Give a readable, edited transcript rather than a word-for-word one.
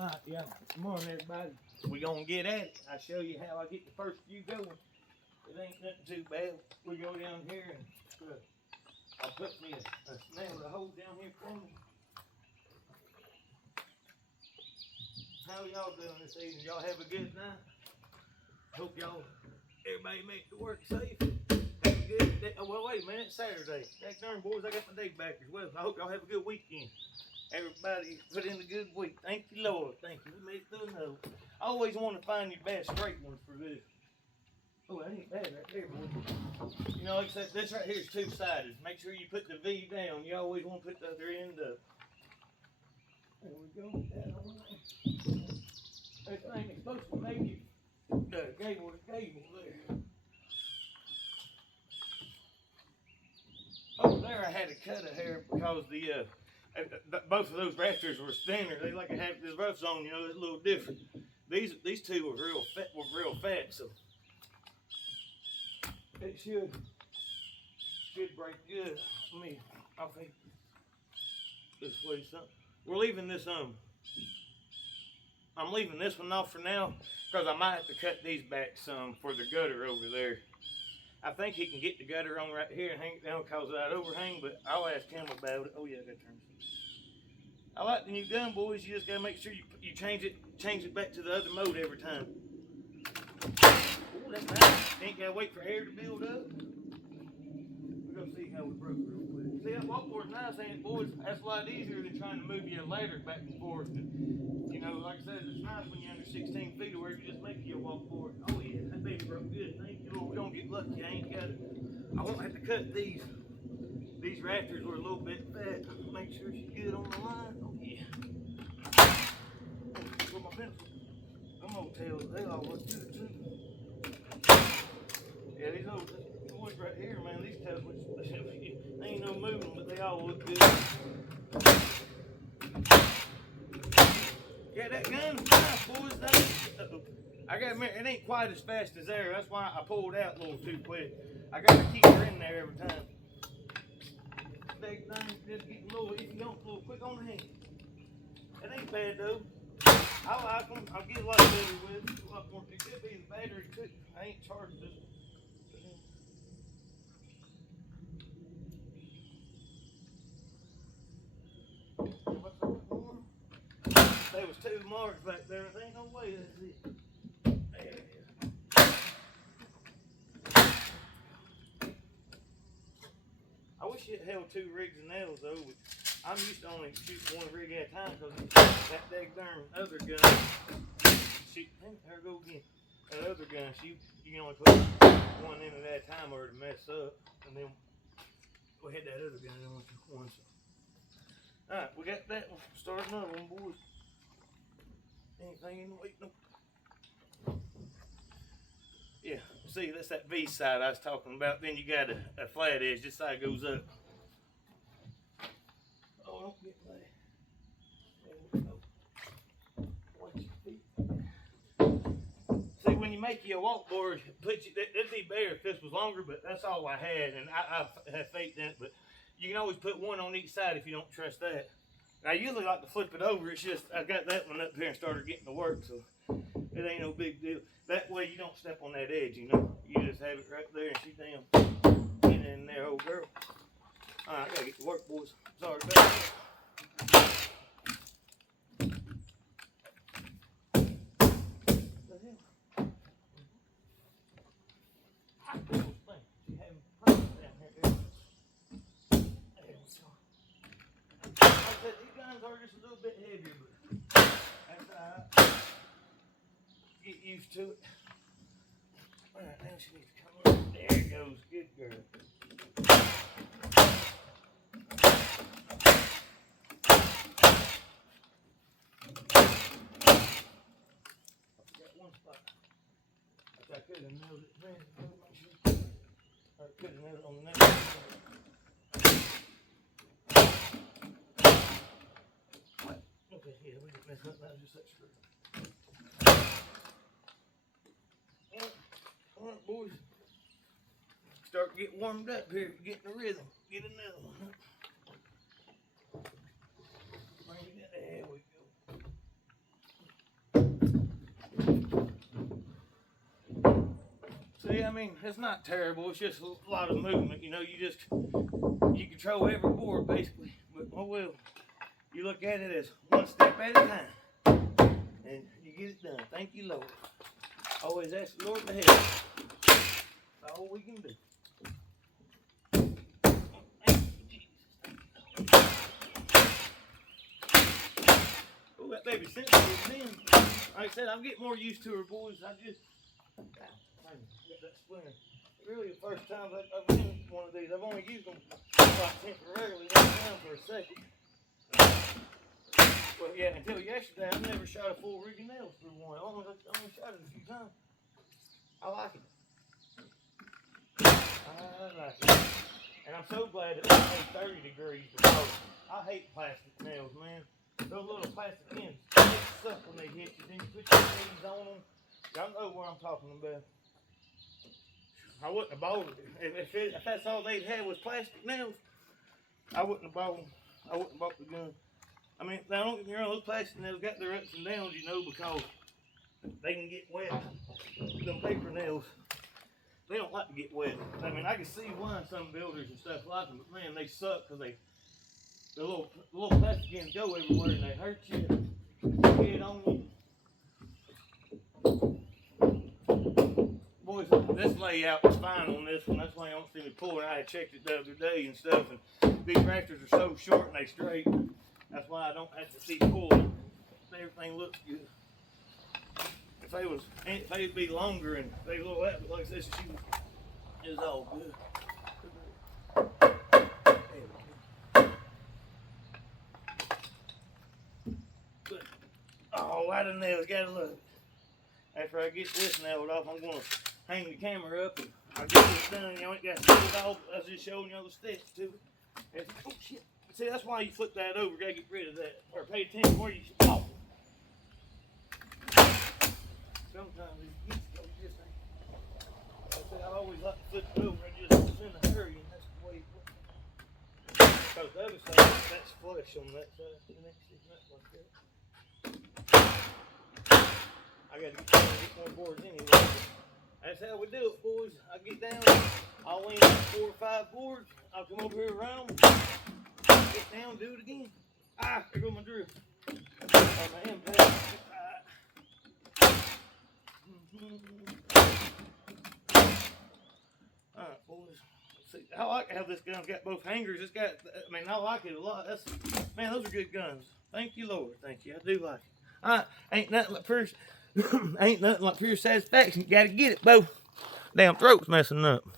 Alright, yeah. Good morning, everybody. We gonna get at it. I'll show you how I get the first few going. It ain't nothing too bad. We go down here and I'll put me a snail to hold down here for me. How y'all doing this evening? Y'all have a good night? Hope everybody make it to work safe. Have a good day. Oh, well, wait a minute, it's Saturday. Heck darn, boys, I got my day back as well. I hope y'all have a good weekend. Everybody put in a good week. Thank you, Lord. Thank you. We made it through another. I always want to find your best straight ones for this. Oh, that ain't bad right there, boy. You know, like I said, this right here is two-sided. Make sure you put the V down. You always want to put the other end up. There we go. That thing is supposed to make it gable to gable there. Over there, I had to cut a hair because both of those rafters were thinner. They like to have this roughs on, you know, it's a little different. These two were real fat, so it should break good. I think this way something. We're leaving this I'm leaving this one off for now because I might have to cut these back some for the gutter over there. I think he can get the gutter on right here and hang it down because of that overhang, but I'll ask him about it. Oh yeah, I gotta turn this. I like the new gun, boys. You just gotta make sure you change it back to the other mode every time. Oh, that's nice. Ain't gotta wait for air to build up. We're gonna see how we broke real quick. See, that walkboard's nice, ain't it, boys? That's a lot easier than trying to move your ladder back and forth. You know, like I said, it's nice when you're under 16 feet or where you just make your walkboard. Oh yeah, that baby broke good. Thank you, Lord. We don't get lucky. I ain't got it. I won't have to cut these. These rafters were a little bit fat. Make sure she's good on the line. Oh yeah. With my pencil. Them old tails, they all look good too. Yeah, these old boys right here, man, these tails look, they ain't no moving, but they all look good. Yeah, that gun's nice, boys. I gotta admit, it ain't quite as fast as there. That's why I pulled out a little too quick. I gotta keep her in there every time. Big thing, just getting a little, if you don't, a little quick on the hand. It ain't bad though. I like them. I'll get a lot better with it. A lot more. It could be the battery. I ain't charged this. What's up more? There was two marks back there. There ain't no way that's it. There it is. I wish it held two rigs and nails though. But I'm used to only shooting one rig at a time because that darn other gun. There we go again. That other gun, you can only put one in at a time or it'll mess up. And then we had that other gun in one. So. Alright, we got that one. Start another one, boys. Anything in the way? Nope. Yeah, see, that's that V side I was talking about. Then you got a flat edge. This side goes up. Oh, don't get that. There we go. Watch your feet. See, when you make your walkboard, it'd be better if this was longer, but that's all I had, and I have faith in it. But you can always put one on each side if you don't trust that. And I usually like to flip it over. It's just I got that one up here and started getting to work, so it ain't no big deal. That way you don't step on that edge, you know. You just have it right there, and she damn get in there, old girl. All right, I gotta get to work, boys. Sorry about that. These guns are just a little bit heavier, but that's alright. Get used to it. Alright, now she needs to come up. There it goes. Good girl. Got one spot. I could have nailed it there. Or I could have nailed it on the next one. Okay, yeah, we didn't mess up. That was just that screw. Alright, boys. Start getting warmed up here, get in the rhythm. Get another one. There we go. I mean, it's not terrible. It's just a lot of movement. You know, you control every board basically. But oh well, you look at it as one step at a time, and you get it done. Thank you, Lord. Always ask the Lord to help. That's all we can do. Oh, that baby sensitive then. Like I said, I'm getting more used to her, boys. I just got that splinter. Really, the first time I've been in one of these, I've only used them like temporarily, one time for a second. Well, yeah, until yesterday, I've never shot a full rig of nails through one. I only shot it a few times. I like it. I like it. And I'm so glad that it's only 30 degrees because I hate plastic nails, man. Those little plastic ends, they suck when they hit you. Then you put your knees on them. Y'all know what I'm talking about. I wouldn't have bought it. If that's all they'd had was plastic nails, I wouldn't have bought them. I wouldn't have bought the gun. I mean, now don't get me wrong, those plastic nails got their ups and downs, you know, because they can get wet. Them paper nails, they don't like to get wet. I mean, I can see why some builders and stuff like them, but man, they suck because the little plastic ends go everywhere and they hurt you, get on you. Boys, this layout is fine on this one. That's why you don't see me pulling. I had checked it the other day and stuff, and these rafters are so short and they straight. That's why I don't have to keep pulling. Everything looks good. If they'd be longer and they look that, but like this, is all good. But, oh, why the nails gotta look. After I get this nailed off, I'm gonna hang the camera up and I'll get this done. You ain't got to see it all. I was just showing you the steps to it. Oh shit. See, that's why you flip that over. Gotta get rid of that. Or pay attention where you stop. Sometimes it gets so just ain't. I said I always like to flip it over. I just in a hurry, and that's the way it works. Because the other side, that's flush on that side. The next is not like that. I gotta get more boards anyway. That's how we do it, boys. I get down, I'll lean out 4 or 5 boards. I'll come over here around, get down, do it again. Ah, there goes my drill. My impact. Alright, boys. See, I like how this gun's got both hangers. It's got, I mean, I like it a lot. Man, those are good guns. Thank you, Lord. Thank you. I do like it. Alright, ain't nothing like pure satisfaction. Gotta get it, bo. Damn throat's messing up.